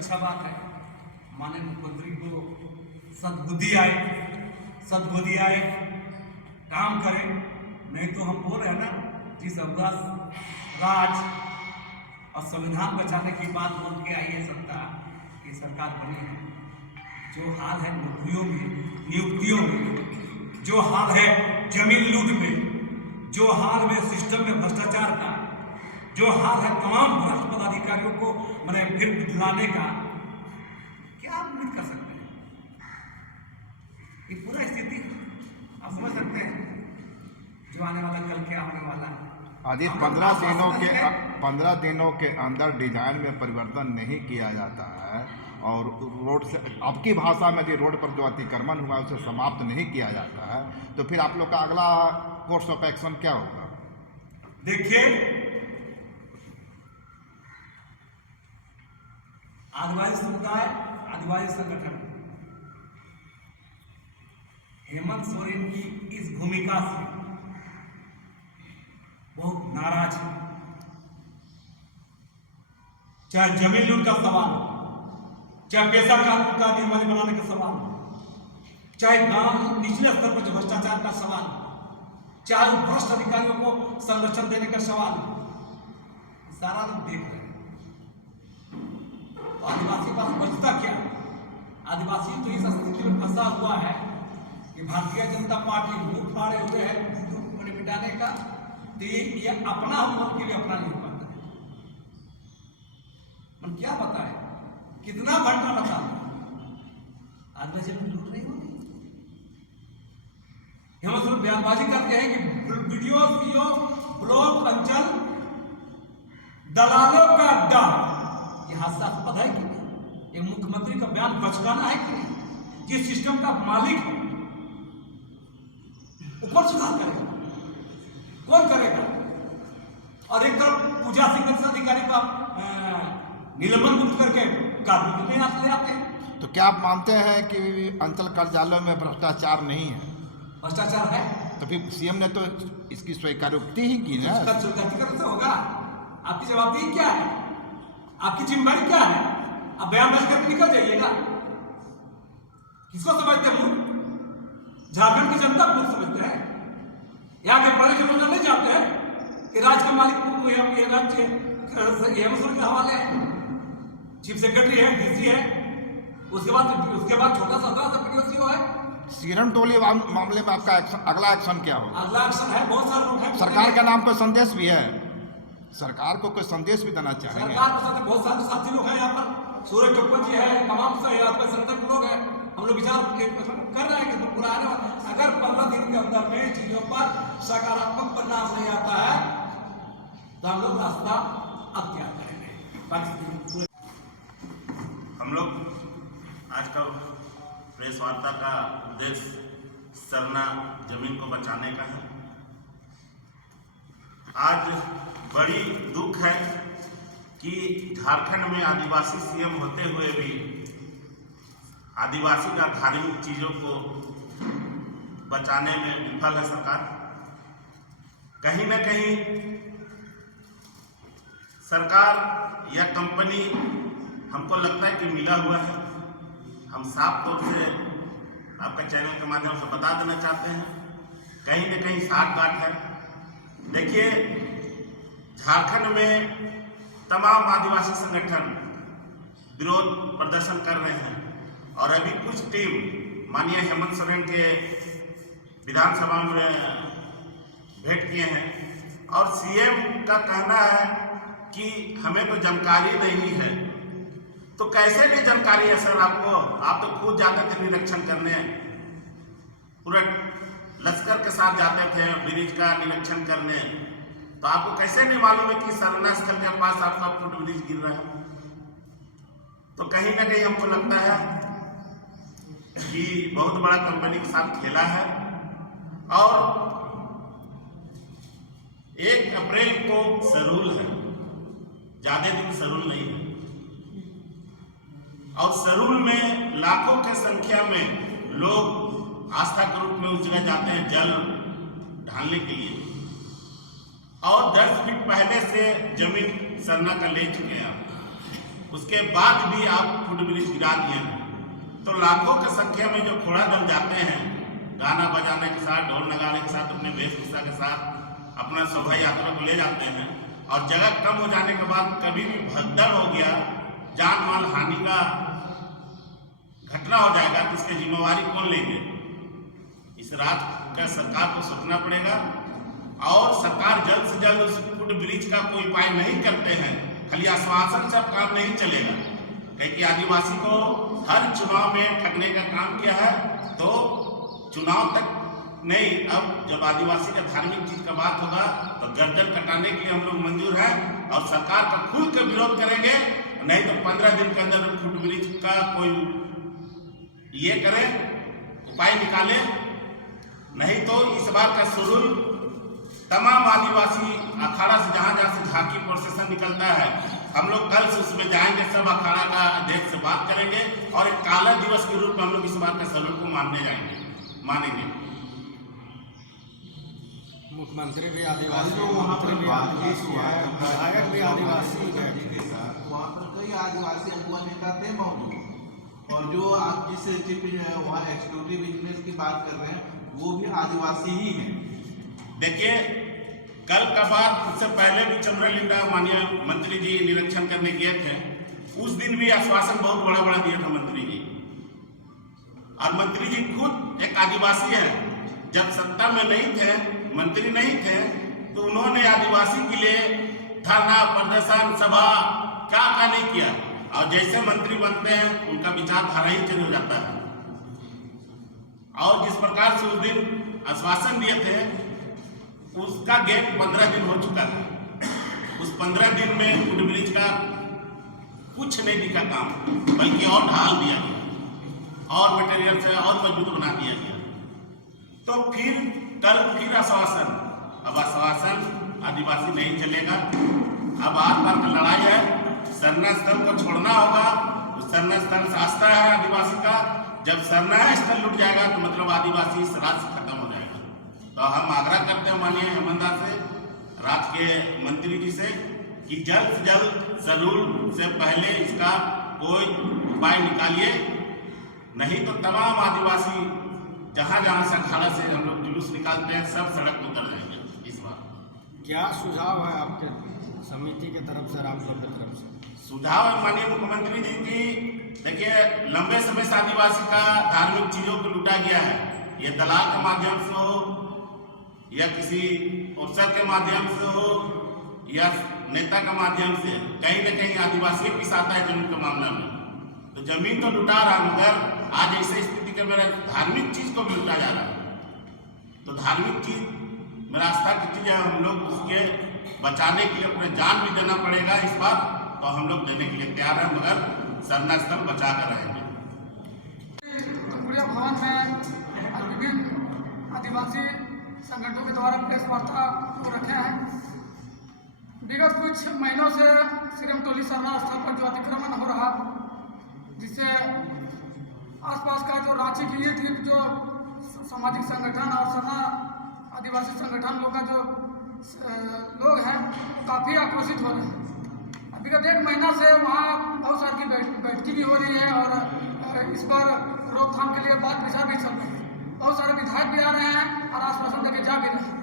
अच्छा बात है, माननीय मुख्यमंत्री को सद्बुद्धि आए, काम करे। नहीं तो हम बोल रहे हैं ना, जिस अवकाश राज और संविधान बचाने की बात बोल के आई है सत्ता की सरकार बनी है, जो हाल है नौकरियों में, नियुक्तियों में, जो हाल है जमीन लूट में, जो हाल में सिस्टम में भ्रष्टाचार का, जो हाल है तमाम भ्रष्ट पदाधिकारियों को मैंने फिर दिलाने का, क्या आप उम्मीद कर सकते हैं? ये पूरा स्थिति आप समझ सकते हैं जो आने वाला कल क्या होने वाला है। यदि 15 दिनों के अंदर डिजाइन में परिवर्तन नहीं किया जाता है और रोड से, आपकी भाषा में यदि रोड पर जो अतिक्रमण हुआ उसे समाप्त नहीं किया जाता है, तो फिर आप लोग का अगला कोर्स ऑफ एक्शन क्या होगा? देखिए, आदिवासी समुदाय, आदिवासी संगठन हेमंत सोरेन की इस भूमिका से बहुत नाराज है। चाहे जमीन लूट का सवाल, चाहे पैसा कानून का नियमावली बनाने का सवाल, चाहे गांव निचले स्तर पर जो भ्रष्टाचार का सवाल, चाहे भ्रष्ट अधिकारियों को संरक्षण देने का सवाल, सारा लोग देख रहे हैं। तो आदिवासी पास बचता क्या? आदिवासी तो इस स्थिति में फंसा हुआ है कि भारतीय जनता पार्टी मुंह फाड़े हुए है उन्हें मिटाने का, तो ये अपना हुकूमत के लिए अपना नहीं पाता है। मन क्या पता है कितना घंटा बता, आदिवासी में लूट नहीं होगी। हेमंत सोरेन बयानबाजी करते हैं कि वीडियो सीओ ब्लॉक अंचल दलालों का अड्डा, ये हास्यास्पद है कि नहीं? एक मुख्यमंत्री का बयान बचकाना है कि नहीं? जिस सिस्टम का मालिक है ऊपर सुधार करेगा, कौन करेगा? और एक तरफ पूजा सिंह अधिकारी का निलंबन मुक्त करके कार्मिक में ले आते हैं। तो क्या आप मानते हैं कि अंचल कार्यालयों में भ्रष्टाचार नहीं है? भ्रष्टाचार है, तो फिर सीएम ने तो इसकी स्वीकारोक्ति ही की ना। कैसे होगा? आपकी जवाबदेही क्या है? आपकी जिम्मेदारी क्या है? आप बयानबाजी करके निकल जाइएगा। किसको समझते हैं मूर्ख? झारखंड की जनता को समझते हैं। यहाँ के पढ़े लिखे लोग नहीं जानते हैं कि राज्य के मालिक राज्य हेमंत सोरेन के हवाले है, चीफ सेक्रेटरी है, डीसी है, उसके बाद छोटा सा पीडीओ है। सीरन टोली मामले में आपका अगला एक्शन क्या होगा? अगला एक्शन है, बहुत सारे लोग हैं। सरकार का नाम कोई संदेश भी है, सरकार को कोई संदेश भी देना चाहेंगे? सरकार के साथ बहुत सारे साथी लोग हैं यहाँ पर, सूरज टोप्पा जी है, तमाम संगठन लोग हैं। हम लोग विचार कर रहे हैं कि पूरा आने वाला, अगर 15 दिन के अंदर में चीजों पर सकारात्मक परिणाम नहीं आता है तो हम लोग रास्ता अख्तियार करेंगे। हम लोग आज का प्रेस वार्ता का उद्देश्य सरना जमीन को बचाने का है। आज बड़ी दुख है कि झारखंड में आदिवासी सीएम होते हुए भी आदिवासी का धार्मिक चीजों को बचाने में विफल है सरकार। कहीं न कहीं सरकार या कंपनी, हमको लगता है कि मिला हुआ है। हम साफ तौर से आपका चैनल के माध्यम से बता देना चाहते हैं, कहीं न कहीं साठगांठ है। देखिए, झारखंड में तमाम आदिवासी संगठन विरोध प्रदर्शन कर रहे हैं और अभी कुछ टीम माननीय हेमंत सोरेन के विधानसभा में भेंट किए हैं और सीएम का कहना है कि हमें तो जानकारी नहीं है। तो कैसे नहीं जानकारी है सर आपको? आप तो खुद जाते थे निरीक्षण करने, पूरे लश्कर के साथ जाते थे ब्रिज का निरीक्षण करने, तो आपको कैसे नहीं मालूम है कि सरना स्थल के पास आपका फुट ब्रिज गिर रहा है? तो कहीं ना कहीं हमको लगता है कि बहुत बड़ा कंपनी के साथ खेला है। और 1 अप्रैल को सरूल है, ज्यादा दिन सरूल नहीं है, और सरूल में लाखों के संख्या में लोग आस्था के रूप में उस जगह जाते हैं जल ढालने के लिए, और 10 फीट पहले से जमीन सरना का ले चुके हैं। उसके बाद भी आप फुटब्रिज गिरा दिए हैं। तो लाखों की संख्या में जो घोड़ा दल जाते हैं गाना बजाने के साथ, ढोल नगाड़े के साथ, अपने वेशभूषा के साथ अपना शोभा यात्रा को ले जाते हैं, और जगह कम हो जाने के बाद कभी भी भगदड़ हो गया, जान माल हानि का घटना हो जाएगा तो इसकी जिम्मेवारी कौन लेंगे? इस रात का सरकार को सोचना पड़ेगा। और सरकार जल्द से जल्द उस फुटब्रिज का कोई उपाय नहीं करते हैं, खाली आश्वासन से काम नहीं चलेगा। क्योंकि आदिवासी को हर चुनाव में ठगने का काम किया है, तो चुनाव तक नहीं, अब जब आदिवासी का धार्मिक चीज का बात होगा तो गर्दन कटाने के लिए हम लोग मंजूर है और सरकार का खुल के विरोध करेंगे। नहीं तो 15 दिन के अंदर फुटब्रिज का कोई ये करे, उपाय निकाले, नहीं तो इस बार का शुरू तमाम आदिवासी अखाड़ा से जहां जहां से झांकी प्रोसेसन निकलता है, हम लोग कल से उसमें जाएंगे, सब अखाड़ा का अध्यक्ष से बात करेंगे और एक काला दिवस के रूप में हम लोग इस बार का सलूट को मानेंगे। मुख्यमंत्री भी आदिवासी, मंत्री भी आदिवासी है, विधायक भी आदिवासी है के साथ वहाँ पर कई आदिवासी अगुआ नेता थे मौजूद, और जो आप जिस चीफ वहाँ एक्सक्लूसिव बिजनेस की बात कर रहे हैं वो भी आदिवासी ही हैं। देखिए, कल का बात, उससे पहले भी चंद्रलिंगा माननीय मंत्री जी निरीक्षण करने गए थे, उस दिन भी आश्वासन बहुत बड़ा बड़ा दिया था मंत्री जी। और मंत्री जी खुद एक आदिवासी है, जब सत्ता में नहीं थे, मंत्री नहीं थे, तो उन्होंने आदिवासी के लिए धरना, प्रदर्शन, सभा क्या नहीं किया। और जैसे मंत्री बनते हैं उनका विचारधारा ही चेंज हो जाता है। और जिस प्रकार से उस दिन आश्वासन दिए थे उसका गैप 15 दिन हो चुका है। उस 15 दिन में फुटब्रिज का कुछ नहीं दिखा काम, बल्कि और ढाल दिया गया और मटेरियल से और मजबूत बना दिया गया। तो फिर आश्वासन, अब आश्वासन आदिवासी नहीं चलेगा। अब आर पार का लड़ाई है, सरना स्थल को छोड़ना होगा। उस सरना स्थल शास्त्र है आदिवासी का, जब सरना स्थल लुट जाएगा तो मतलब आदिवासी इस राज्य से खत्म हो जाएगा। तो हम आग्रह करते हैं माननीय हेमंत से, राज्य के मंत्री जी से, कि जल्द से जल्द जरूर से पहले इसका कोई उपाय निकालिए, नहीं तो तमाम आदिवासी जहाँ जहाँ से अखाड़ा से हम लोग जुलूस निकालते हैं सब सड़क पर उतर जाएंगे। इस बार क्या सुझाव है आपके समिति के तरफ से, रामपुर की तरफ से? सुझाव है माननीय मुख्यमंत्री जी की, देखिए लंबे समय से आदिवासी का धार्मिक चीजों को लूटा गया है, ये दलाल के माध्यम से हो या किसी अफसर के माध्यम से हो या नेता के माध्यम से, कहीं न कहीं आदिवासी पिसाता है जमीन के मामले में। तो जमीन तो लुटा रहा, मगर आज ऐसी स्थिति के मेरा धार्मिक चीज को भी लुटा जा रहा है। तो धार्मिक चीज मेरा आस्था की चीज है, हम लोग उसके बचाने के लिए अपने जान भी देना पड़ेगा इस बार, तो हम लोग देने के लिए तैयार हैं, मगर सरना स्थल बचा कर रहेंगे। गुड़िया भवन में विभिन्न आदिवासी संगठनों के द्वारा प्रेस वार्ता को रखे हैं। विगत कुछ महीनों से सिरमटोली सरना स्थल पर जो अतिक्रमण हो रहा, जिससे आसपास का जो रांची की ये थी जो सामाजिक संगठन और सरना आदिवासी संगठन लोग का जो लोग हैं काफ़ी आक्रोशित हो रहे हैं। विगत 1 महीना से वहाँ बहुत सारी बैठकी भी हो रही है और इस पर रोकथाम के लिए बात विचार भी चल रही है। बहुत सारे विधायक भी आ रहे हैं और आश्वासन देके जा भी रहे हैं।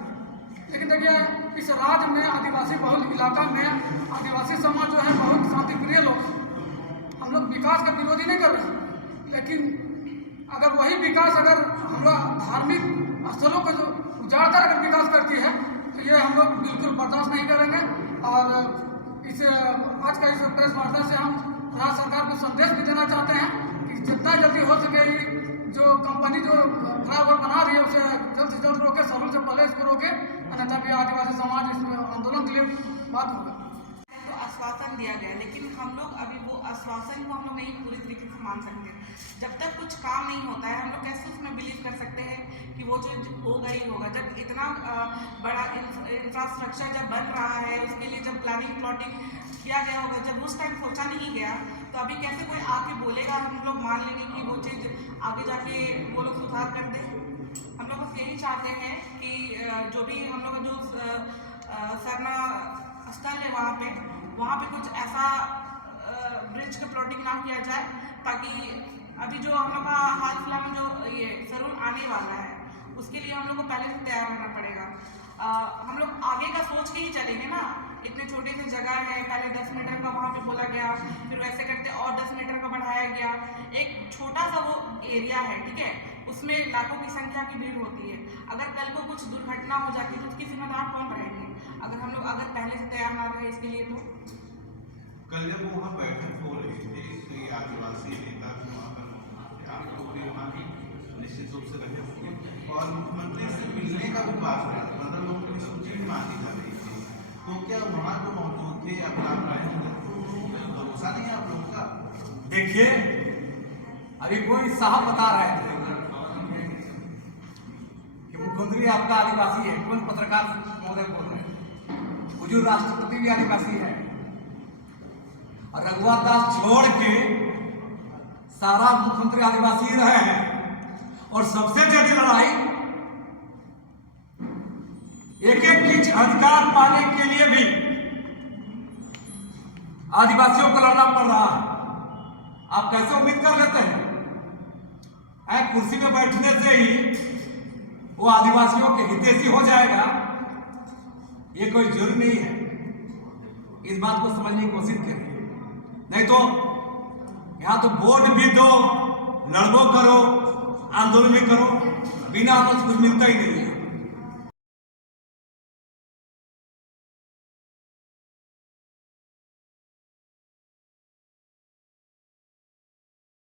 लेकिन देखिए, इस राज्य में आदिवासी बहुल इलाका में आदिवासी समाज जो है बहुत शांतिप्रिय लोग हैं। हम लोग विकास का विरोधी नहीं कर रहे हैं, लेकिन अगर वही विकास अगर हम लोग धार्मिक स्थलों को जो उजाड़ कर अगर विकास करती है तो ये हम लोग बिल्कुल बर्दाश्त नहीं करेंगे। और इस आज का इस प्रेस वार्ता से हम राज्य सरकार को संदेश भी देना चाहते हैं कि जितना जल्दी हो सके जो कंपनी जो फ्लाईओवर बना रही है उसे जल्द से जल्द रोके, सलूट से पहले इसको रोके, अन्यथा भी आदिवासी समाज इस आंदोलन के लिए बात होगा। तो आश्वासन दिया गया, लेकिन हम लोग अभी वो आश्वासन को हम लोग नहीं पूरी तरीके से मान सकते। जब तक कुछ काम नहीं होता है हम लोग कैसे उसमें बिलीव कर सकते हैं कि वो चीज़ होगा ही होगा। जब इतना बड़ा इंफ्रास्ट्रक्चर जब बन रहा है, उसके लिए जब प्लानिंग प्लॉटिंग किया गया होगा, जब उस टाइम सोचा नहीं गया तो अभी कैसे कोई आके बोलेगा हम लोग मान लेंगे कि वो चीज़ आगे जाके वो लोग सुधार कर दे। हम लोग बस यही चाहते हैं कि जो भी हम लोग जो सरना स्थल है वहाँ पे कुछ ऐसा ब्रिज का प्लॉटिंग ना किया जाए, ताकि अभी जो हम लोग का हाल फिलहाल में जो ये सरूल आने वाला है उसके लिए हम लोग को पहले से तैयार रहना पड़ेगा। हम लोग आगे का सोच के ही चलेंगे ना। इतने छोटे से जगह है, पहले 10 मीटर का वहाँ पे बोला गया, फिर वैसे करते और 10 मीटर का बढ़ाया गया। एक छोटा सा वो एरिया है, ठीक है, उसमें लाखों की संख्या की भीड़ होती है। अगर कल को कुछ दुर्घटना हो जाती है तो उसकी जिम्मेदार कौन रहेंगे? अगर हम लोग पहले से तैयार ना रहे इसके लिए तो। कल जब वहाँ बैठक हो रही थी तो ये आदिवासी नेता भी वहाँ पर आप लोग भी वहाँ भी निश्चित रूप से रहे होंगे और मुख्यमंत्री से मिलने का भी बात हुआ, 15 लोगों की सूची भी मांगी जा रही थी। तो क्या वहाँ जो मौजूद थे अपना भरोसा नहीं है आप लोगों का? देखिए, अभी कोई साहब बता रहे थे कि मुख्यमंत्री आपका आदिवासी है। कौन पत्रकार महोदय बोल रहे हैं? बुजुर्ग राष्ट्रपति भी आदिवासी है और रघुवर दास छोड़ के सारा मुख्यमंत्री आदिवासी रहे हैं। और सबसे जटिल लड़ाई एक इंच अधिकार पाने के लिए भी आदिवासियों को लड़ना पड़ रहा है। आप कैसे उम्मीद कर लेते हैं कुर्सी में बैठने से ही वो आदिवासियों के हितैषी हो जाएगा? ये कोई जरूरी नहीं है। इस बात को समझने की कोशिश करिए, नहीं तो यहां तो वोट भी दो, लड़बो करो, आंदोलन भी करो, बिना कुछ मिलता ही नहीं है।